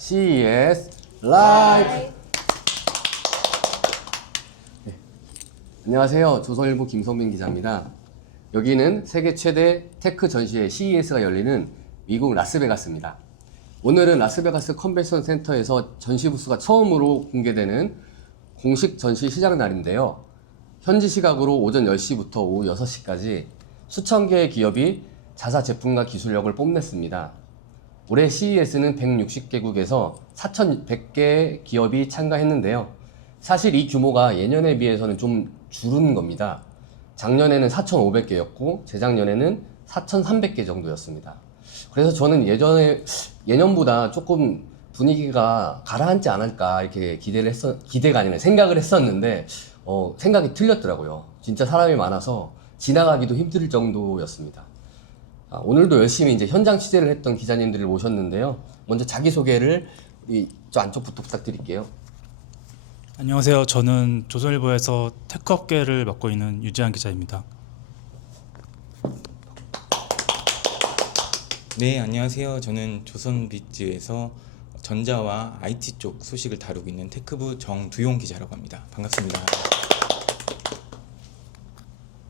CES 라이브. 네. 안녕하세요. 조선일보 김성민 기자입니다. 여기는 세계 최대 테크 전시회 CES가 열리는 미국 라스베가스입니다. 오늘은 라스베가스 컨벤션 센터에서 전시 부스가 처음으로 공개되는 공식 전시 시작 날인데요. 현지 시각으로 오전 10시부터 오후 6시까지 수천 개의 기업이 자사 제품과 기술력을 뽐냈습니다. 올해 CES는 160개국에서 4,100개의 기업이 참가했는데요. 사실 이 규모가 예년에 비해서는 좀 줄은 겁니다. 작년에는 4,500개였고 재작년에는 4,300개 정도였습니다. 그래서 저는 예년보다 조금 분위기가 가라앉지 않을까 이렇게 기대가 아니라 생각을 했었는데 생각이 틀렸더라고요. 진짜 사람이 많아서 지나가기도 힘들 정도였습니다. 오늘도 열심히 이제 현장 취재를 했던 기자님들을 모셨는데요. 먼저 자기소개를 저 안쪽부터 부탁드릴게요. 안녕하세요. 저는 조선일보에서 테크 업계를 맡고 있는 유지한 기자입니다. 네, 안녕하세요. 저는 조선비즈에서 전자와 IT 쪽 소식을 다루고 있는 테크부 정두용 기자라고 합니다. 반갑습니다.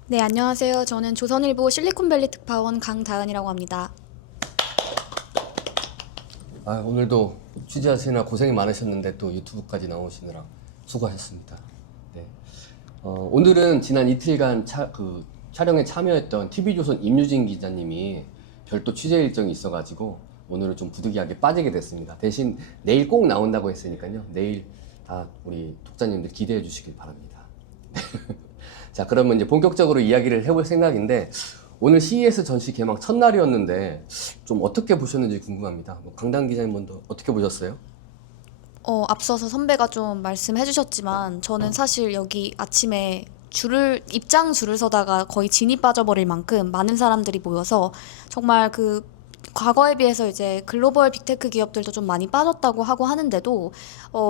네, 안녕하세요. 저는 조선일보 실리콘밸리 특파원 강다은이라고 합니다. 오늘도 취재하시느라 고생이 많으셨는데 또 유튜브까지 나오시느라 수고하셨습니다. 네. 오늘은 지난 이틀간 촬영에 참여했던 TV조선 임유진 기자님이 별도 취재 일정이 있어가지고 오늘은 좀 부득이하게 빠지게 됐습니다. 대신 내일 꼭 나온다고 했으니까요. 내일 다 우리 독자님들 기대해 주시길 바랍니다. 자, 그러면 이제 본격적으로 이야기를 해볼 생각인데 오늘 CES 전시 개막 첫날이었는데 좀 어떻게 보셨는지 궁금합니다. 강다은 기자님 먼저 어떻게 보셨어요? 앞서서 선배가 좀 말씀해 주셨지만 저는 사실 여기 아침에 입장 줄을 서다가 거의 진이 빠져버릴 만큼 많은 사람들이 모여서 정말 과거에 비해서 이제 글로벌 빅테크 기업들도 좀 많이 빠졌다고 하고 하는데도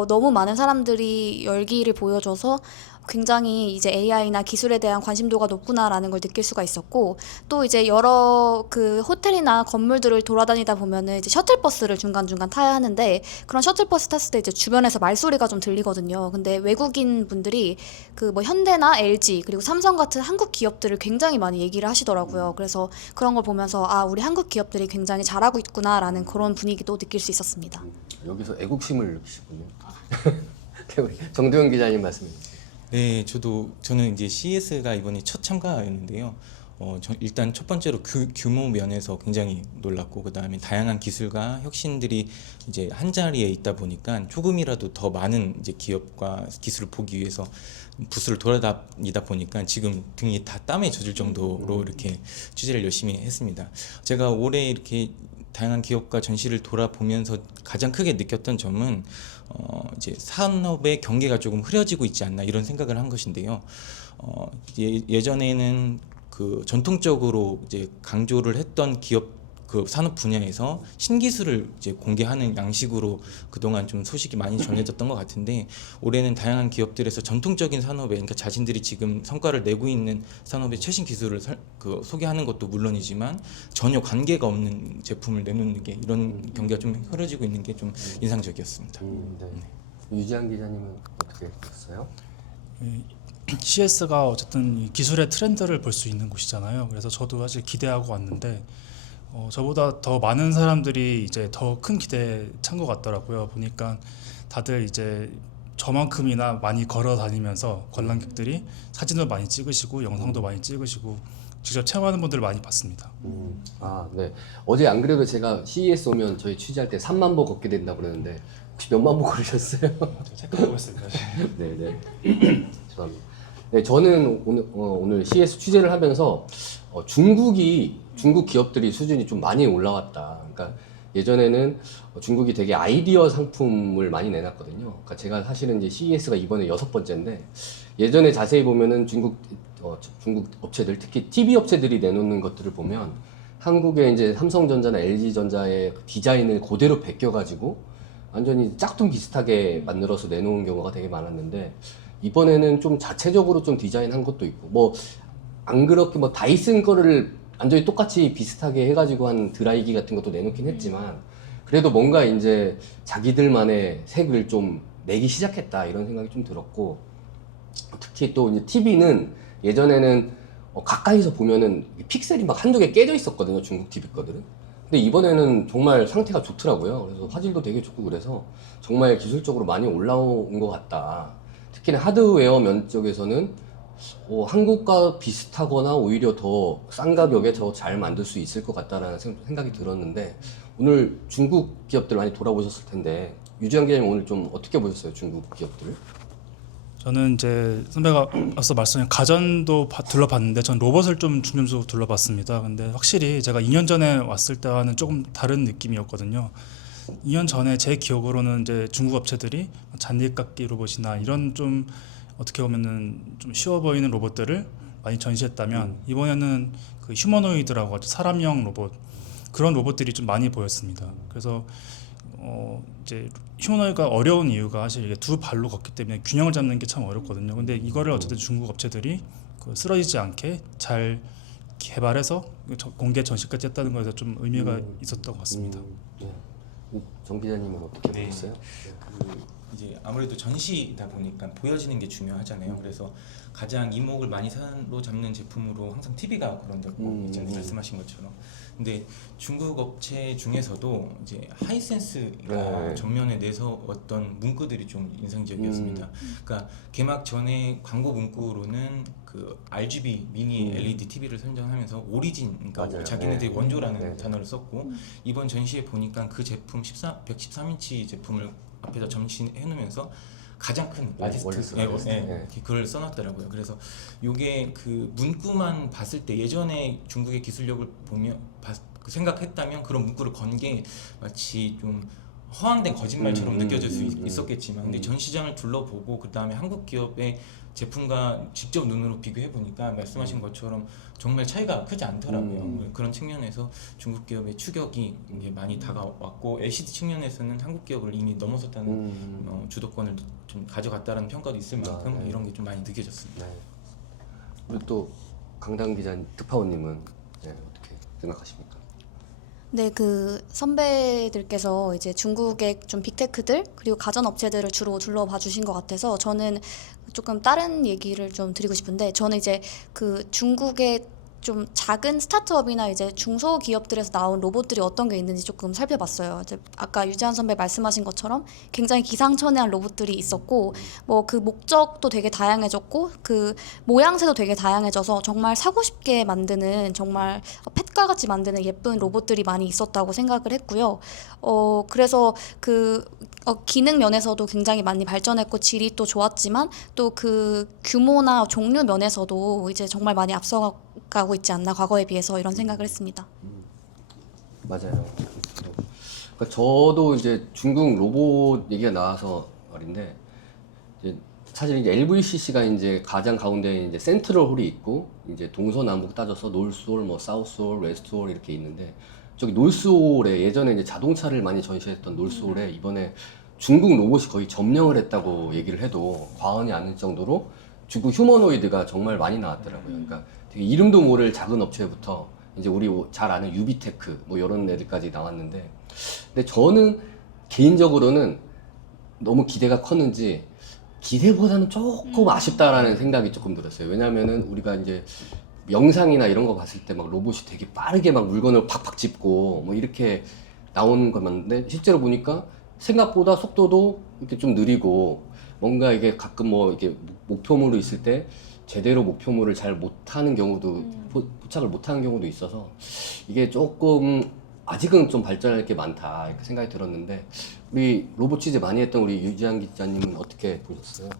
너무 많은 사람들이 열기를 보여줘서 굉장히 이제 AI나 기술에 대한 관심도가 높구나라는 걸 느낄 수가 있었고, 또 이제 여러 호텔이나 건물들을 돌아다니다 보면은 이제 셔틀버스를 중간중간 타야 하는데, 그런 셔틀버스 탔을 때 이제 주변에서 말소리가 좀 들리거든요. 근데 외국인 분들이 현대나 LG 그리고 삼성 같은 한국 기업들을 굉장히 많이 얘기를 하시더라고요. 그래서 그런 걸 보면서 우리 한국 기업들이 굉장히 잘하고 있구나라는 그런 분위기도 느낄 수 있었습니다. 여기서 애국심을 느끼시군요. 우리 정두영 기자님 말씀해 주세요. 네, 저는 이제 CES가 이번에 첫 참가였는데요. 일단 첫 번째로 규모 면에서 굉장히 놀랐고, 그 다음에 다양한 기술과 혁신들이 이제 한 자리에 있다 보니까 조금이라도 더 많은 이제 기업과 기술을 보기 위해서 부스를 돌아다니다 보니까 지금 등이 다 땀에 젖을 정도로 이렇게 취재를 열심히 했습니다. 제가 올해 이렇게 다양한 기업과 전시를 돌아보면서 가장 크게 느꼈던 점은 이제 산업의 경계가 조금 흐려지고 있지 않나 이런 생각을 한 것인데요. 예전에는 전통적으로 이제 강조를 했던 기업 산업 분야에서 신기술을 이제 공개하는 양식으로 그동안 좀 소식이 많이 전해졌던 것 같은데, 올해는 다양한 기업들에서 전통적인 산업에, 그러니까 자신들이 지금 성과를 내고 있는 산업의 최신 기술을 소개하는 것도 물론이지만 전혀 관계가 없는 제품을 내놓는 게, 이런 경계가 좀 흐려지고 있는 게 좀 인상적이었습니다. 네. 유지한 기자님은 어떻게 보셨어요? CES가 어쨌든 이 기술의 트렌드를 볼 수 있는 곳이잖아요. 그래서 저도 사실 기대하고 왔는데 저보다 더 많은 사람들이 이제 더 큰 기대에 찬 것 같더라고요. 보니까 다들 이제 저만큼이나 많이 걸어 다니면서 관람객들이 사진도 많이 찍으시고 영상도 많이 찍으시고 직접 체험하는 분들을 많이 봤습니다. 네. 어제 안 그래도 제가 CES 오면 저희 취재할 때 3만 보 걷게 된다고 그러는데 혹시 몇만 보 걸으셨어요? 체크하고 있습니다. 네네. 죄송합니다. 네, 저는 오늘 CES 취재를 하면서 중국 기업들이 수준이 좀 많이 올라왔다. 그러니까 예전에는 중국이 되게 아이디어 상품을 많이 내놨거든요. 그러니까 제가 사실은 이제 CES가 이번에 6번째인데 예전에 자세히 보면은 중국 업체들, 특히 TV 업체들이 내놓는 것들을 보면 한국의 이제 삼성전자나 LG전자의 디자인을 그대로 베껴가지고 완전히 짝퉁 비슷하게 만들어서 내놓은 경우가 되게 많았는데, 이번에는 좀 자체적으로 좀 디자인한 것도 있고, 안 그렇게 다이슨 거를 완전히 똑같이 비슷하게 해가지고 한 드라이기 같은 것도 내놓긴 했지만, 그래도 뭔가 이제 자기들만의 색을 좀 내기 시작했다 이런 생각이 좀 들었고, 특히 또 이제 TV는 예전에는 가까이서 보면은 픽셀이 막 한두 개 깨져 있었거든요, 중국 TV 거들은. 근데 이번에는 정말 상태가 좋더라고요. 그래서 화질도 되게 좋고 그래서 정말 기술적으로 많이 올라온 것 같다. 특히나 하드웨어 면 쪽에서는 한국과 비슷하거나 오히려 더 싼 가격에 더 잘 만들 수 있을 것 같다라는 생각이 들었는데, 오늘 중국 기업들 많이 돌아보셨을 텐데 유지한 기자님 오늘 좀 어떻게 보셨어요, 중국 기업들을? 저는 이제 선배가 앞서 말씀하신 가전도 둘러봤는데 전 로봇을 좀 중점적으로 둘러봤습니다. 근데 확실히 제가 2년 전에 왔을 때와는 조금 다른 느낌이었거든요. 2년 전에 제 기억으로는 이제 중국 업체들이 잔디깎기 로봇이나 이런 좀 어떻게 보면은 좀 쉬워 보이는 로봇들을 많이 전시했다면, 이번에는 그 휴머노이드라고 하죠. 사람형 로봇, 그런 로봇들이 좀 많이 보였습니다. 그래서 이제 휴머노이드가 어려운 이유가 사실 이게 두 발로 걷기 때문에 균형을 잡는 게 참 어렵거든요. 근데 이거를 어쨌든 중국 업체들이 그 쓰러지지 않게 잘 개발해서 공개 전시까지 했다는 거에서 좀 의미가 있었던 것 같습니다. 네. 정 기자님은 어떻게 네. 보셨어요? 이제 아무래도 전시다 보니까 보여지는 게 중요하잖아요. 그래서 가장 이목을 많이 사로잡는 제품으로 항상 TV가 거론되고 이전에 말씀하신 것처럼. 근데 중국 업체 중에서도 이제 하이센스가 네. 전면에 내세웠던 문구들이 좀 인상적이었습니다. 그러니까 개막 전에 광고 문구로는 그 RGB 미니 LED TV를 선정하면서 오리진, 그러니까 맞아요. 자기네들이 네. 원조라는 네. 단어를 썼고, 이번 전시에 보니까 그 제품 113인치 제품을 앞에다 전시해 놓으면서 가장 큰 라지스트 그걸 써놨더라고요. 그래서 이게 그 문구만 봤을 때 예전에 중국의 기술력을 보면 생각했다면 그런 문구를 건 게 마치 좀 허황된 거짓말처럼 느껴질 수 있었겠지만, 근데 전시장을 둘러보고 그 다음에 한국 기업의 제품과 직접 눈으로 비교해 보니까 말씀하신 것처럼 정말 차이가 크지 않더라고요. 그런 측면에서 중국 기업의 추격이 이제 많이 다가왔고, LCD 측면에서는 한국 기업을 이미 넘어섰다는 주도권을 좀 가져갔다는 평가도 있을 만큼 네. 이런 게 좀 많이 느껴졌습니다. 네. 그리고 또 강당 기자님, 특파원님은 어떻게 생각하십니까? 네, 그 선배들께서 이제 중국의 좀 빅테크들 그리고 가전 업체들을 주로 둘러봐 주신 것 같아서 저는 조금 다른 얘기를 좀 드리고 싶은데, 저는 이제 그 중국의 좀 작은 스타트업이나 이제 중소기업들에서 나온 로봇들이 어떤 게 있는지 조금 살펴봤어요. 이제 아까 유지한 선배 말씀하신 것처럼 굉장히 기상천외한 로봇들이 있었고, 뭐 그 목적도 되게 다양해졌고 그 모양새도 되게 다양해져서 정말 사고 싶게 만드는, 정말 펫과 같이 만드는 예쁜 로봇들이 많이 있었다고 생각을 했고요. 그래서 그 기능 면에서도 굉장히 많이 발전했고 질이 또 좋았지만, 또 그 규모나 종류 면에서도 이제 정말 많이 앞서가고 있지 않나, 과거에 비해서, 이런 생각을 했습니다. 맞아요. 그러니까 저도 이제 중국 로봇 얘기가 나와서 말인데, 이제 사실 이제 LVCC가 이제 가장 가운데 이제 센트럴 홀이 있고, 이제 동서남북 따져서 놀스홀, 뭐 사우스홀, 웨스트홀 이렇게 있는데, 저기 놀스홀에 예전에 이제 자동차를 많이 전시했던 놀스홀에 이번에 중국 로봇이 거의 점령을 했다고 얘기를 해도 과언이 아닐 정도로 중국 휴머노이드가 정말 많이 나왔더라고요. 그러니까 되게 이름도 모를 작은 업체부터 이제 우리 잘 아는 유비테크 뭐 이런 애들까지 나왔는데, 근데 저는 개인적으로는 너무 기대가 컸는지 기대보다는 조금 아쉽다라는 생각이 조금 들었어요. 왜냐면은 우리가 이제 영상이나 이런 거 봤을 때 막 로봇이 되게 빠르게 막 물건을 팍팍 짚고 뭐 이렇게 나오는 것 같는데, 실제로 보니까 생각보다 속도도 이렇게 좀 느리고, 뭔가 이게 가끔 뭐 이게 목표물이 있을 때 제대로 목표물을 잘 못하는 경우도 포착을 못하는 경우도 있어서 이게 조금 아직은 좀 발전할 게 많다 이렇게 생각이 들었는데, 우리 로봇 취재 많이 했던 우리 유지한 기자님은 어떻게 보셨어요?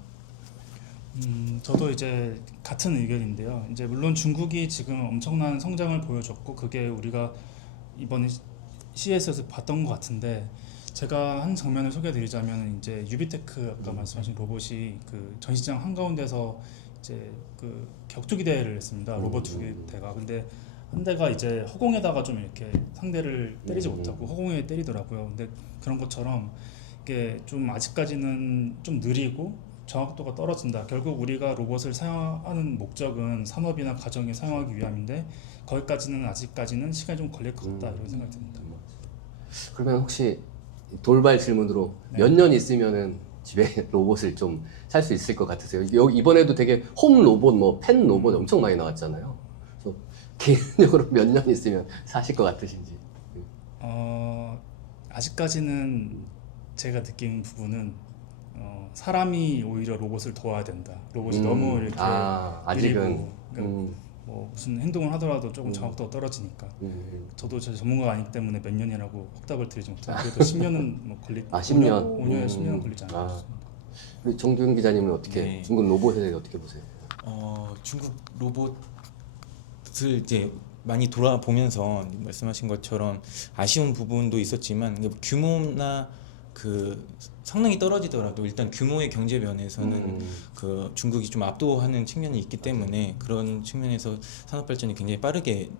저도 이제 같은 의견인데요. 이제 물론 중국이 지금 엄청난 성장을 보여줬고 그게 우리가 이번에 CES에서 봤던 것 같은데, 제가 한 장면을 소개해드리자면 이제 유비테크 아까 말씀하신 로봇이 그 전시장 한가운데서 이제 그 격투기 대회를 했습니다. 로봇 두 대가. 근데 한 대가 이제 허공에다가 좀 이렇게 상대를 때리지 못하고 허공에 때리더라고요. 근데 그런 것처럼 이게 좀 아직까지는 좀 느리고 정확도가 떨어진다. 결국 우리가 로봇을 사용하는 목적은 산업이나 가정에 사용하기 위함인데 거기까지는 아직까지는 시간이 좀 걸릴 것 같다, 이런 생각이 듭니다. 그러면 혹시 돌발 질문으로 네. 몇 년 있으면은 집에 로봇을 좀 살 수 있을 것 같으세요? 여기 이번에도 되게 홈 로봇, 뭐 펜 로봇 엄청 많이 나왔잖아요. 그래서 개인적으로 몇 년 있으면 사실 것 같으신지. 아직까지는 제가 느낀 부분은 사람이 오히려 로봇을 도와야 된다. 로봇이 너무 이렇게 아직은. 느리고, 그러니까 뭐 무슨 행동을 하더라도 조금 정확도가 떨어지니까. 저도 제 전문가가 아니기 때문에 몇 년이라고 확답을 드리지 못해요. 그래도 10년은 뭐 걸리. 10년. 5년에 10년은 걸리지 않을까 싶습니다. 우리 정두영 기자님은 어떻게 네. 중국 로봇에 대해 어떻게 보세요? 중국 로봇을 이제 많이 돌아보면서 말씀하신 것처럼 아쉬운 부분도 있었지만 규모나 그 성능이 떨어지더라도 일단 규모의 경제 면에서는 그 중국이 좀 압도하는 측면이 있기 때문에 그런 측면에서 산업 발전이 굉장히 빠르게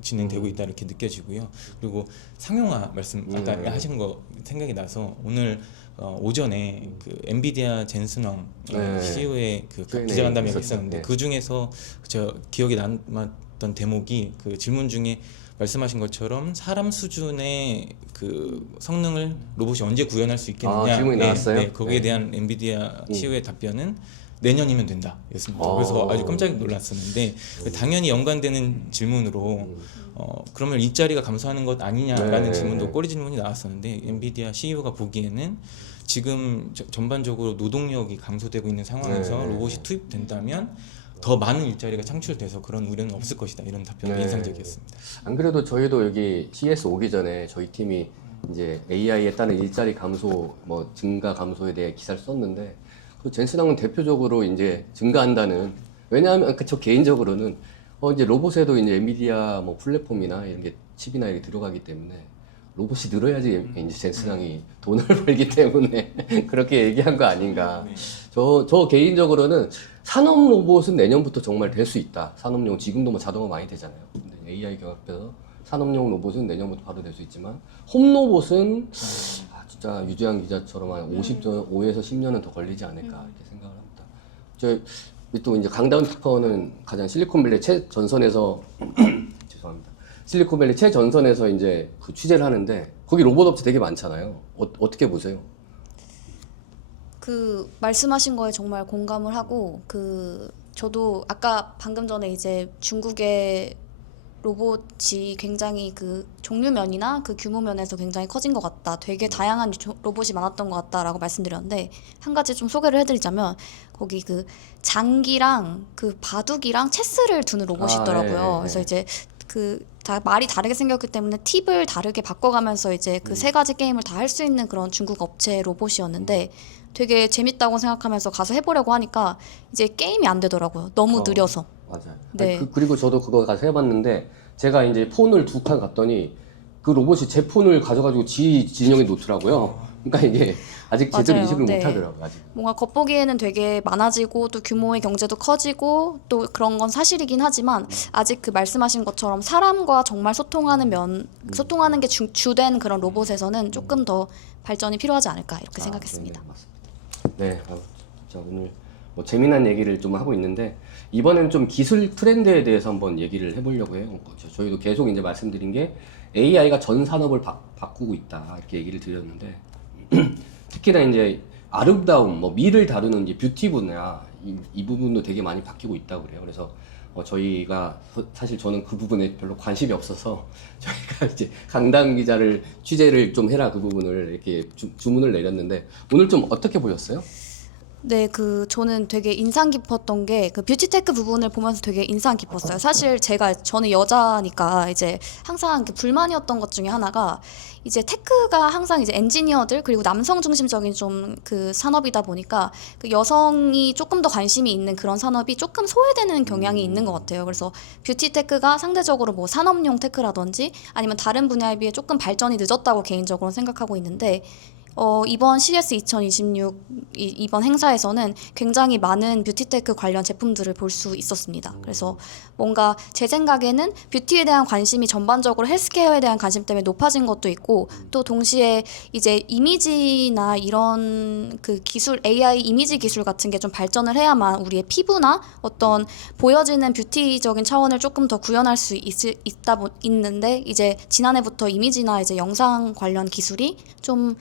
진행되고 있다 이렇게 느껴지고요. 그리고 상용화 말씀 아까 하신 거 생각이 나서 오늘 오전에 그 엔비디아 젠슨왕 네. CEO의 그 Q&A 기자간담회가 있었죠. 있었는데 네. 그 중에서 저 기억에 남았던 대목이 그 질문 중에 말씀하신 것처럼 사람 수준의 그 성능을 로봇이 언제 구현할 수 있겠느냐. 질문이 나왔어요? 거기에 네. 대한 엔비디아 CEO의 답변은 내년이면 된다 였습니다. 어. 그래서 아주 깜짝 놀랐었는데 당연히 연관되는 질문으로 그러면 일자리가 감소하는 것 아니냐라는 네. 질문도 꼬리 질문이 나왔었는데 엔비디아 CEO가 보기에는 지금 전반적으로 노동력이 감소되고 있는 상황에서 네. 로봇이 투입된다면 더 많은 일자리가 창출돼서 그런 우려는 없을 것이다 이런 답변이 네. 인상적이었습니다. 안 그래도 저희도 여기 CS 오기 전에 저희 팀이 이제 AI에 따른 일자리 감소, 뭐 증가 감소에 대해 기사를 썼는데 그 젠슨왕은 대표적으로 이제 증가한다는, 왜냐하면 저 개인적으로는 이제 로봇에도 이제 엔비디아 뭐 플랫폼이나 이런 게 칩이나 이렇게 들어가기 때문에 로봇이 늘어야지 이제 젠슨왕이 돈을 벌기 때문에 그렇게 얘기한 거 아닌가. 저 개인적으로는 산업 로봇은 내년부터 정말 될 수 있다. 산업용 지금도 뭐 자동화 많이 되잖아요. 근데 AI 경합해서 산업용 로봇은 내년부터 바로 될 수 있지만 홈 로봇은 진짜 유재한 기자처럼 한 5에서 10년은 더 걸리지 않을까 이렇게 생각을 합니다. 또 이제 강다운 특파원은 가장 실리콘밸리 최전선에서 죄송합니다. 실리콘밸리 최전선에서 이제 그 취재를 하는데 거기 로봇 업체 되게 많잖아요. 어떻게 보세요? 그 말씀하신 거에 정말 공감을 하고 저도 아까 방금 전에 이제 중국의 로봇이 굉장히 그 종류면이나 그 규모면에서 굉장히 커진 것 같다. 되게 다양한 로봇이 많았던 것 같다라고 말씀드렸는데 한 가지 좀 소개를 해드리자면 거기 그 장기랑 그 바둑이랑 체스를 두는 로봇이 있더라고요. 그래서 이제 다 말이 다르게 생겼기 때문에 팁을 다르게 바꿔가면서 이제 그 세 가지 게임을 다 할 수 있는 그런 중국 업체 로봇이었는데 되게 재밌다고 생각하면서 가서 해보려고 하니까 이제 게임이 안 되더라고요. 너무 느려서. 맞아요. 네. 그리고 저도 그거 가서 해봤는데 제가 이제 폰을 2칸 갔더니 그 로봇이 제 폰을 가져가지고 지 진영에 놓더라고요. 그러니까 이게 아직 제대로 맞아요. 인식을 네. 못 하더라고요. 아직. 뭔가 겉보기에는 되게 많아지고 또 규모의 경제도 커지고 또 그런 건 사실이긴 하지만 아직 그 말씀하신 것처럼 사람과 정말 소통하는 게 주된 그런 로봇에서는 조금 더 발전이 필요하지 않을까 이렇게 생각했습니다. 네, 맞습니다. 네, 자 오늘 뭐 재미난 얘기를 좀 하고 있는데 이번에는 좀 기술 트렌드에 대해서 한번 얘기를 해보려고 해요. 저희도 계속 이제 말씀드린 게 AI가 전 산업을 바꾸고 있다 이렇게 얘기를 드렸는데 특히나 이제 아름다움, 뭐 미를 다루는 이제 뷰티 분야 이 부분도 되게 많이 바뀌고 있다고 그래요. 그래서 저희가 사실 저는 그 부분에 별로 관심이 없어서 저희가 이제 강당 기자를 취재를 좀 해라 그 부분을 이렇게 주문을 내렸는데 오늘 좀 어떻게 보셨어요? 네, 저는 되게 인상 깊었던 게 그 뷰티테크 부분을 보면서 되게 인상 깊었어요. 사실 저는 여자니까 이제 항상 불만이었던 것 중에 하나가 이제 테크가 항상 이제 엔지니어들 그리고 남성 중심적인 좀 그 산업이다 보니까 그 여성이 조금 더 관심이 있는 그런 산업이 조금 소외되는 경향이 있는 것 같아요. 그래서 뷰티테크가 상대적으로 뭐 산업용 테크라든지 아니면 다른 분야에 비해 조금 발전이 늦었다고 개인적으로 생각하고 있는데 이번 CS 2026 이번 행사에서는 굉장히 많은 뷰티테크 관련 제품들을 볼 수 있었습니다. 그래서 뭔가 제 생각에는 뷰티에 대한 관심이 전반적으로 헬스케어에 대한 관심 때문에 높아진 것도 있고 또 동시에 이제 이미지나 이런 그 기술 AI 이미지 기술 같은 게 좀 발전을 해야만 우리의 피부나 어떤 보여지는 뷰티적인 차원을 조금 더 구현할 수 있는데 이제 지난해부터 이미지나 이제 영상 관련 기술이 좀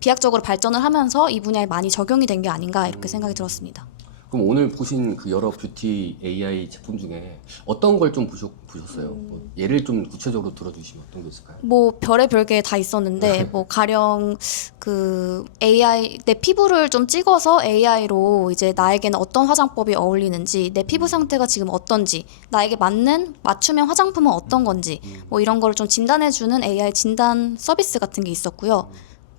비약적으로 발전을 하면서 이 분야에 많이 적용이 된 게 아닌가 이렇게 생각이 들었습니다. 그럼 오늘 보신 그 여러 뷰티 AI 제품 중에 어떤 걸 좀 보셨어요? 뭐 예를 좀 구체적으로 들어주시면 어떤 게 있을까요? 뭐 별의별 게 다 있었는데 뭐 가령 그 AI 내 피부를 좀 찍어서 AI로 이제 나에게는 어떤 화장법이 어울리는지 내 피부 상태가 지금 어떤지 나에게 맞는 맞춤형 화장품은 어떤 건지 뭐 이런 거를 좀 진단해주는 AI 진단 서비스 같은 게 있었고요.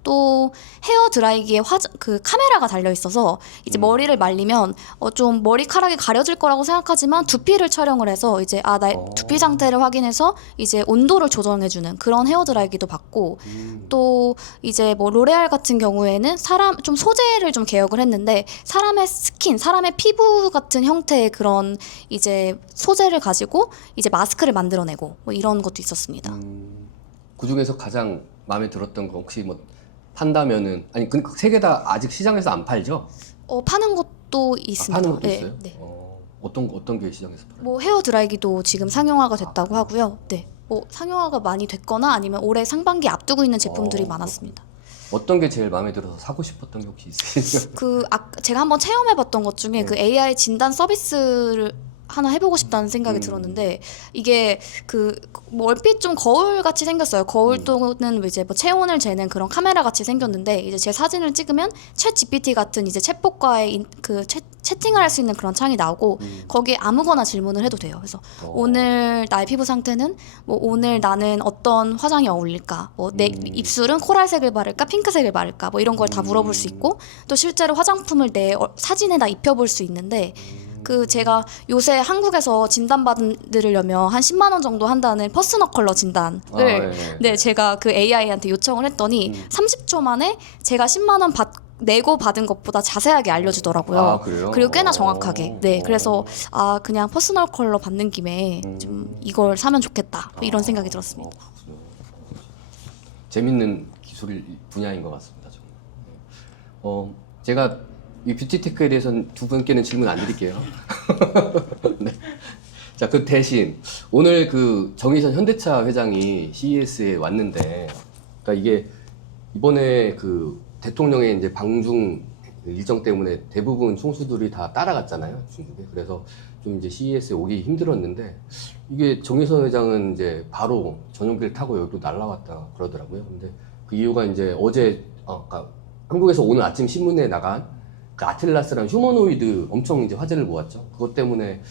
또 헤어 드라이기에 그 카메라가 달려 있어서 이제 머리를 말리면 좀 머리카락이 가려질 거라고 생각하지만 두피를 촬영을 해서 이제 나의 두피 상태를 확인해서 이제 온도를 조정해주는 그런 헤어 드라이기도 봤고 또 이제 뭐 로레알 같은 경우에는 사람 좀 소재를 좀 개혁을 했는데 사람의 스킨, 사람의 피부 같은 형태의 그런 이제 소재를 가지고 이제 마스크를 만들어내고 뭐 이런 것도 있었습니다. 그 중에서 가장 마음에 들었던 거 혹시 뭐 판다면은 아니 그 세 개 다 아직 시장에서 안 팔죠? 파는 것도 있습니다. 파는 것도 네, 있어요? 네. 어떤 게 시장에서 팔아요? 뭐 헤어 드라이기도 지금 상용화가 됐다고 하고요. 네. 뭐 상용화가 많이 됐거나 아니면 올해 상반기 앞두고 있는 제품들이 많았습니다. 어떤 게 제일 마음에 들어서 사고 싶었던 게 혹시 있으세요? 제가 한번 체험해봤던 것 중에 그 AI 진단 서비스를 하나 해보고 싶다는 생각이 들었는데 이게 뭐 얼핏 좀 거울 같이 생겼어요. 거울 또는 이제 뭐 체온을 재는 그런 카메라 같이 생겼는데 이제 제 사진을 찍으면 챗 GPT 같은 이제 챗봇과의 채팅을 할 수 있는 그런 창이 나오고 거기에 아무거나 질문을 해도 돼요. 그래서 오늘 나의 피부 상태는 뭐 오늘 나는 어떤 화장이 어울릴까? 뭐 내 입술은 코랄색을 바를까? 핑크색을 바를까? 뭐 이런 걸 다 물어볼 수 있고 또 실제로 화장품을 내 사진에다 입혀볼 수 있는데 제가 요새 한국에서 진단 받으려면 한 10만 원 정도 한다는 퍼스널 컬러 진단을 네, 제가 그 AI한테 요청을 했더니 30초 만에 제가 10만 원 내고 받은 것보다 자세하게 알려주더라고요. 아, 그래요? 그리고 꽤나 정확하게. 네, 그래서 그냥 퍼스널 컬러 받는 김에 좀 이걸 사면 좋겠다 이런 생각이 들었습니다. 그렇군요. 재밌는 기술 분야인 것 같습니다. 정말. 제가 이 뷰티테크에 대해서는 두 분께는 질문 안 드릴게요. 네. 자, 그 대신 오늘 그 정의선 현대차 회장이 CES에 왔는데, 그러니까 이게 이번에 그 대통령의 이제 방중 일정 때문에 대부분 총수들이 다 따라갔잖아요, 중국에. 그래서 좀 이제 CES에 오기 힘들었는데 이게 정의선 회장은 이제 바로 전용기를 타고 여기로 날라왔다 그러더라고요. 근데 그 이유가 이제 어제 그러니까 한국에서 오늘 아침 신문에 나간 그 아틀라스랑 휴머노이드 엄청 이제 화제를 모았죠. 그것 때문에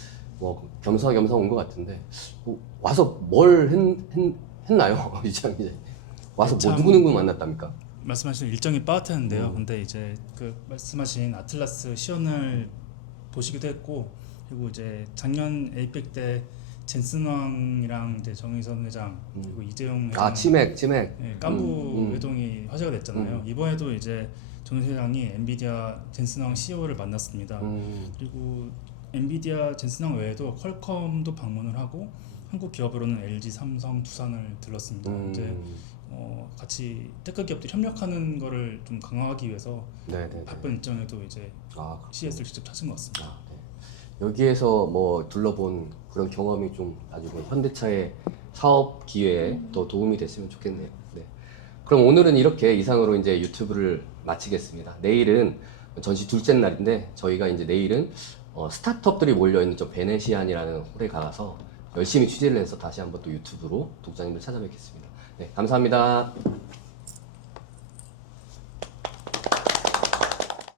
뭐 겸사겸사 온 것 같은데 뭐 와서 뭘 했나요? 이장 이제 와서 뭐 누구 만났답니까? 말씀하신 일정이 빠듯했는데요. 근데 이제 그 말씀하신 아틀라스 시연을 보시기도 했고 그리고 이제 작년 에이펙 때 젠슨왕이랑 이제 정의선 회장 그리고 이재용 회장 치맥 네, 깐부 회동이 화제가 됐잖아요. 이번에도 이제 정 회장이 엔비디아 젠슨왕 CEO를 만났습니다. 그리고 엔비디아 젠슨왕 외에도 퀄컴도 방문을 하고 한국 기업으로는 LG, 삼성, 두산을 들렀습니다. 이제 같이 테크 기업들이 협력하는 거를 좀 강화하기 위해서 바쁜 일정에도 이제 CES를 직접 찾은 것 같습니다. 네. 여기에서 뭐 둘러본 그런 경험이 좀 나중에 현대차의 사업 기회에 더 도움이 됐으면 좋겠네요. 네. 그럼 오늘은 이렇게 이상으로 이제 유튜브를 마치겠습니다. 내일은 전시 둘째 날인데 저희가 이제 내일은 스타트업들이 몰려있는 저 베네시안이라는 홀에 가서 열심히 취재를 해서 다시 한번 또 유튜브로 독자님들 찾아뵙겠습니다. 네, 감사합니다.